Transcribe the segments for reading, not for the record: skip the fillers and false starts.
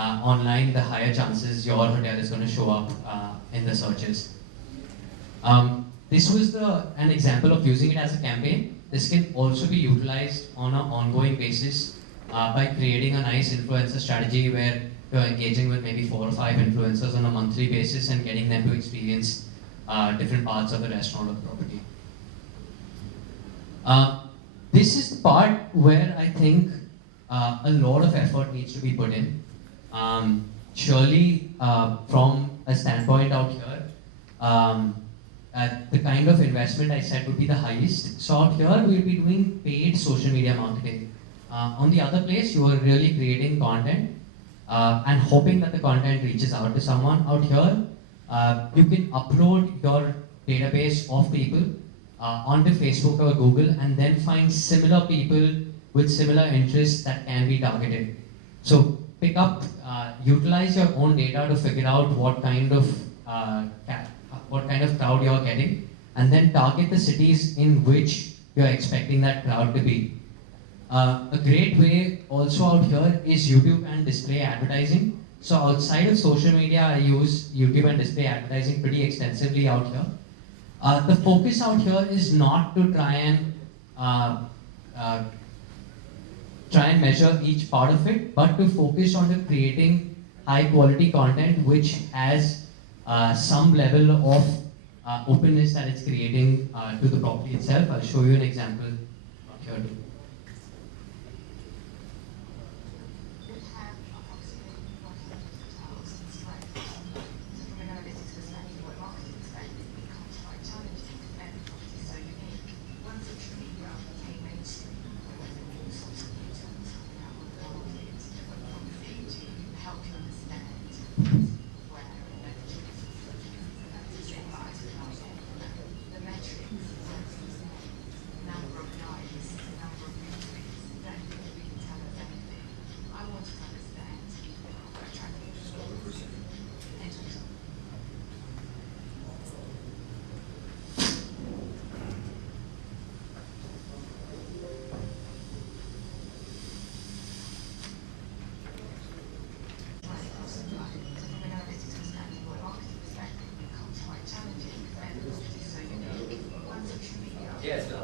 online, the higher chances your hotel is going to show up in the searches. This was an example of using it as a campaign. This can also be utilized on an ongoing basis by creating a nice influencer strategy where you're engaging with maybe 4 or 5 influencers on a monthly basis and getting them to experience different parts of the restaurant or the property. This is the part where I think a lot of effort needs to be put in. Surely, from a standpoint out here, the kind of investment I said would be the highest. So out here, we'll be doing paid social media marketing. On the other place, you are really creating content and hoping that the content reaches out to someone. Out here, you can upload your database of people onto Facebook or Google and then find similar people with similar interests that can be targeted. So pick up, utilize your own data to figure out what kind of crowd you're getting, and then target the cities in which you're expecting that crowd to be. A great way also out here is YouTube and display advertising. So outside of social media, I use YouTube and display advertising pretty extensively out here. The focus out here is not to try and measure each part of it, but to focus on the creating high quality content which has some level of openness that it's creating to the property itself. I'll show you an example out here too. Yes, no,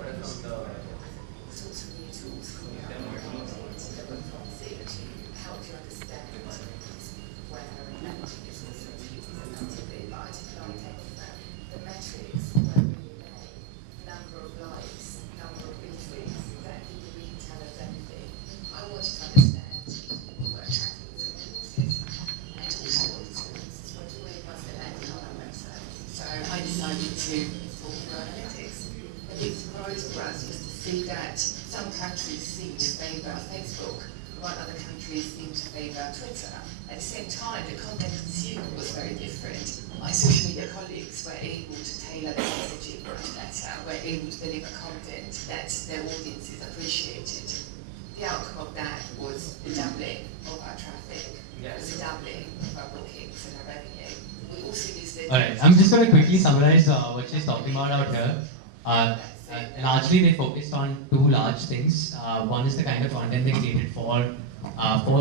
I decided to talk about analytics. A big surprise for us was to see that some countries seem to favour Facebook, while other countries seem to favour Twitter. At the same time, the content consumed was very different. My social media colleagues were able to tailor their messaging much better, were able to deliver content that their audiences appreciated. The outcome of that was the doubling of our traffic, it was the doubling of our bookings and our revenue. We also used it. Alright, I'm just going to quickly summarize what she's talking about out here. Largely, they focused on 2 large things. One is the kind of content they created for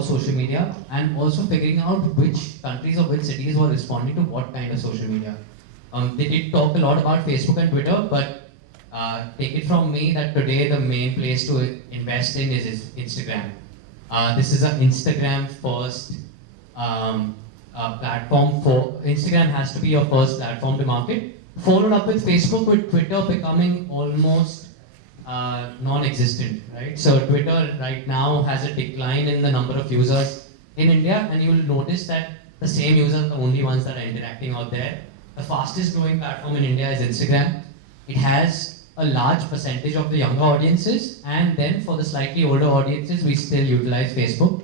social media, and also figuring out which countries or which cities were responding to what kind of social media. They did talk a lot about Facebook and Twitter, but take it from me that today the main place to invest in is Instagram. This is an Instagram first platform. Instagram has to be your first platform to market, followed up with Facebook, with Twitter becoming almost non-existent, right? So Twitter right now has a decline in the number of users in India, and you will notice that the same users are the only ones that are interacting out there. The fastest growing platform in India is Instagram. It has a large percentage of the younger audiences, and then for the slightly older audiences, we still utilize Facebook.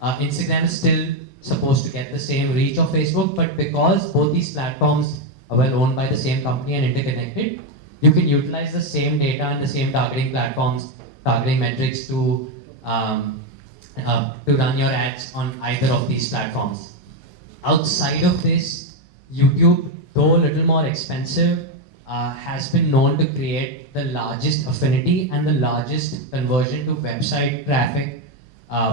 Instagram is still supposed to get the same reach of Facebook, but because both these platforms are well owned by the same company and interconnected, you can utilize the same data and the same targeting platforms, targeting metrics to run your ads on either of these platforms. Outside of this, YouTube, though a little more expensive, has been known to create the largest affinity and the largest conversion to website traffic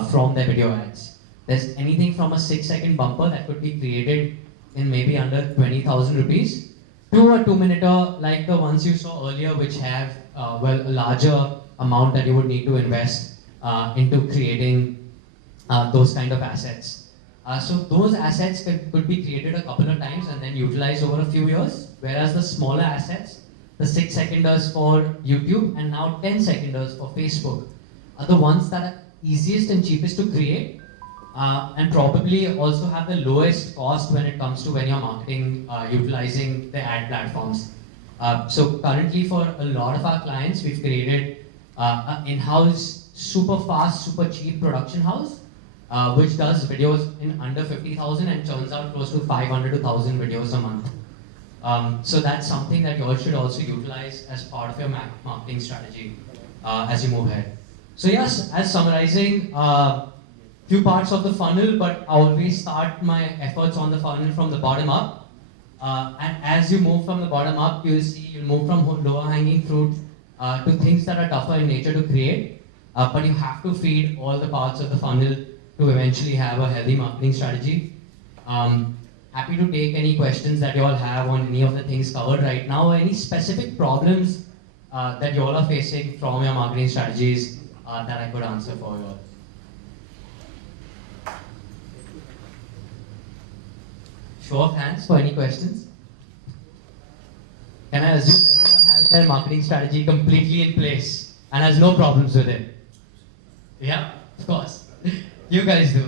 from their video ads. There's anything from a 6-second bumper that could be created in maybe under 20,000 rupees to a 2-minute like the ones you saw earlier, which have well, a larger amount that you would need to invest into creating those kind of assets. So those assets could be created a couple of times and then utilized over a few years, whereas the smaller assets, the 6-seconders for YouTube and now 10-seconders for Facebook, are the ones that are easiest and cheapest to create, and probably also have the lowest cost when it comes to when you're marketing utilizing the ad platforms. So currently for a lot of our clients, we've created an in-house, super fast, super cheap production house, which does videos in under 50,000 and churns out close to 500 to 1,000 videos a month. So that's something that you all should also utilize as part of your marketing strategy as you move ahead. So yes, as summarizing, few parts of the funnel, but I always start my efforts on the funnel from the bottom up. And as you move from the bottom up, you'll see you'll move from lower hanging fruit to things that are tougher in nature to create. But you have to feed all the parts of the funnel to eventually have a healthy marketing strategy. Happy to take any questions that you all have on any of the things covered right now, or any specific problems that you all are facing from your marketing strategies that I could answer for you all. Show of hands for any questions. Can I assume everyone has their marketing strategy completely in place and has no problems with it? Yeah, of course. You guys do.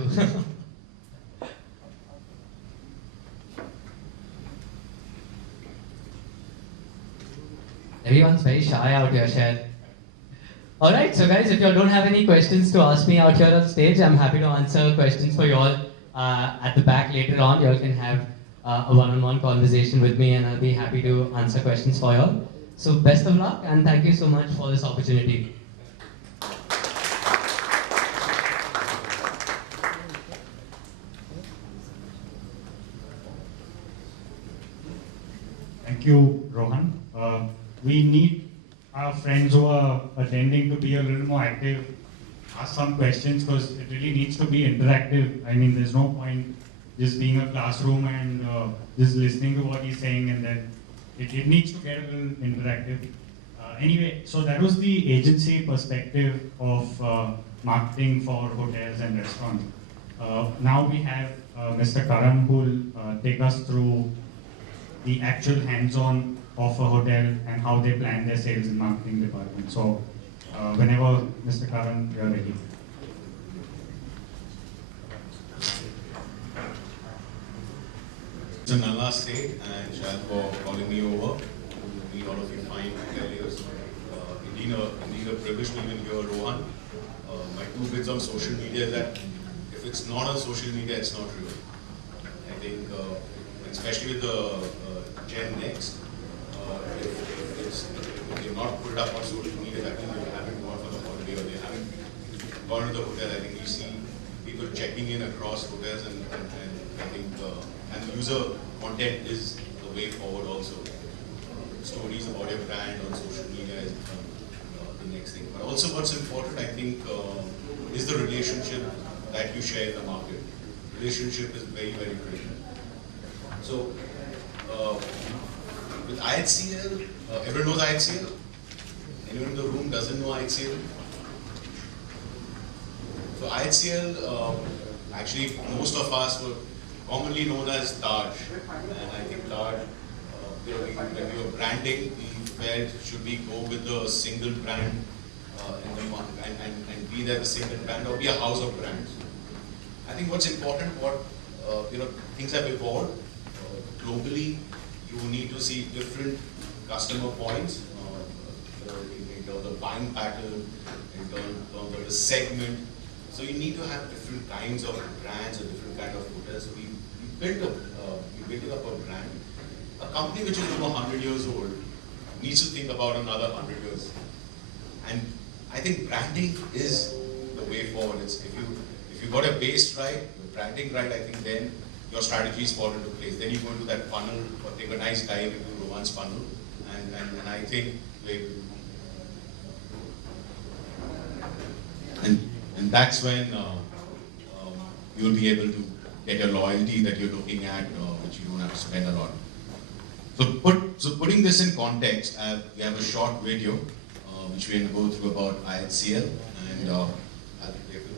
Everyone's very shy out here, Shad. Alright, so guys, if you all don't have any questions to ask me out here on stage, I'm happy to answer questions for you all at the back later on. You all can have a one-on-one conversation with me and I'll be happy to answer questions for you all. So best of luck and thank you so much for this opportunity. Thank you, Rohan. We need our friends who are attending to be a little more active, ask some questions because it really needs to be interactive. I mean, there's no point just being a classroom and just listening to what he's saying, and then it needs to get a little interactive. Anyway, so that was the agency perspective of marketing for hotels and restaurants. Now we have Mr. Karan who will take us through the actual hands-on of a hotel and how they plan their sales and marketing department. So whenever Mr. Karan, you're ready. It's a Nalla state and Shad for calling me over to meet all of you fine hoteliers. Indeed a privilege to even hear Rohan. My 2 bits on social media is that if it's not on social media, it's not real. I think, especially with the Gen Next, if they've not put it up on social media, that means they haven't gone for the holiday or they haven't gone to the hotel. I think we see people checking in across hotels and I think and user content is the way forward also. Stories about your brand on social media is the next thing. But also what's important, I think, is the relationship that you share in the market. Relationship is very, very critical. So, with IHCL, everyone knows IHCL? Anyone in the room doesn't know IHCL? So IHCL, actually most of us were commonly known as Taj. And I think Taj, when we were branding, we felt should we go with the single brand in the market and be there the single brand or be a house of brands. I think what's important, things have evolved globally. You need to see different customer points in terms of buying pattern, in terms of the segment. So you need to have different kinds of brands or different kind of hotels. So we built up a brand. A company which is over 100 years old needs to think about another 100 years. And I think branding is the way forward. It's if you got a base right, your branding right, I think then your strategies fall into place. Then you go into that funnel or take a nice dive into Rohan's funnel. And I think and that's when you'll be able to get your loyalty that you're looking at, which you don't have to spend a lot. So putting this in context, we have a short video which we'll go through about IHCL, and I'll play for you.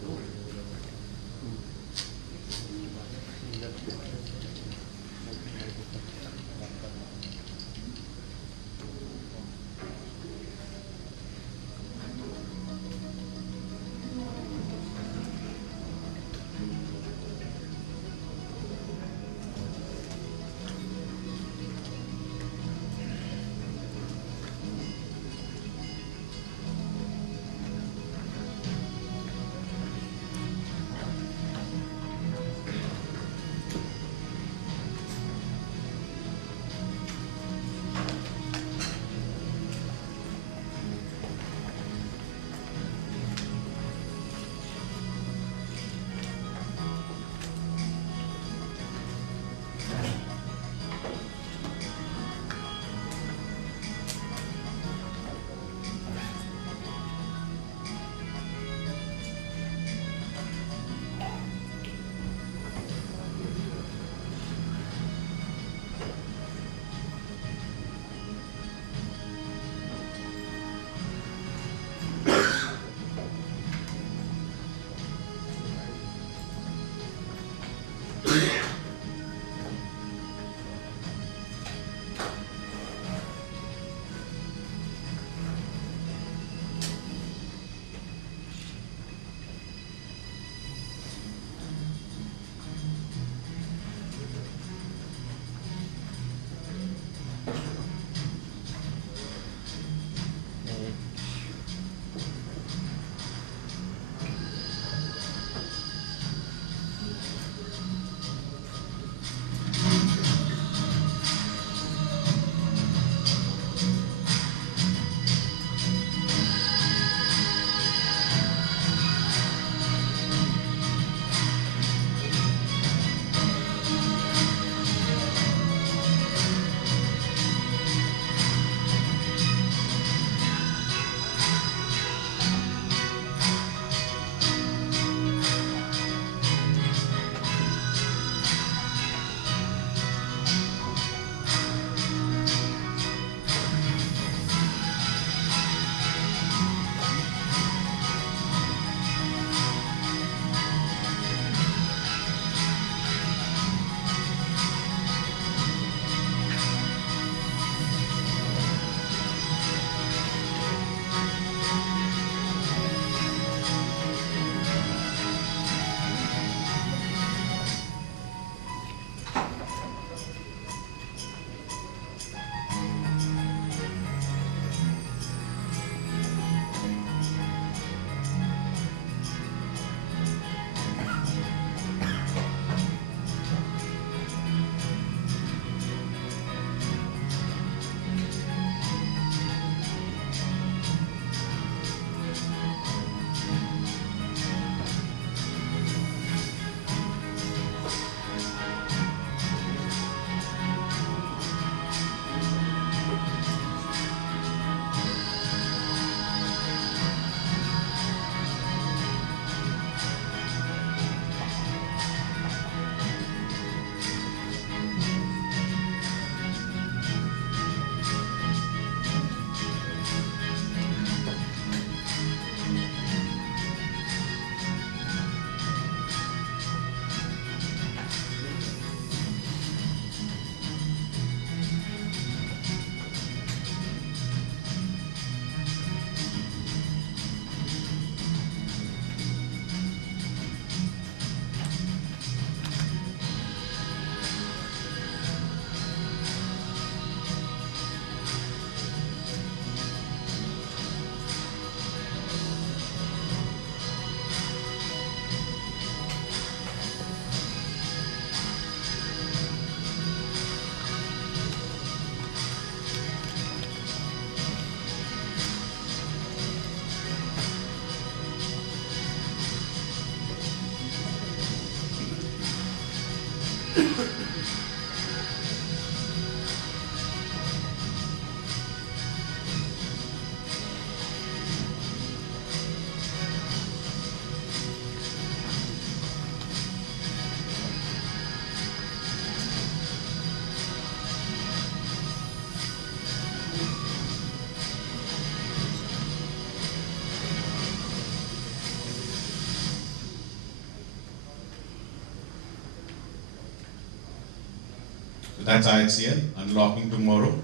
So that's IHCL, unlocking tomorrow.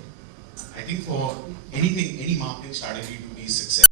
I think for anything, any marketing strategy to be successful,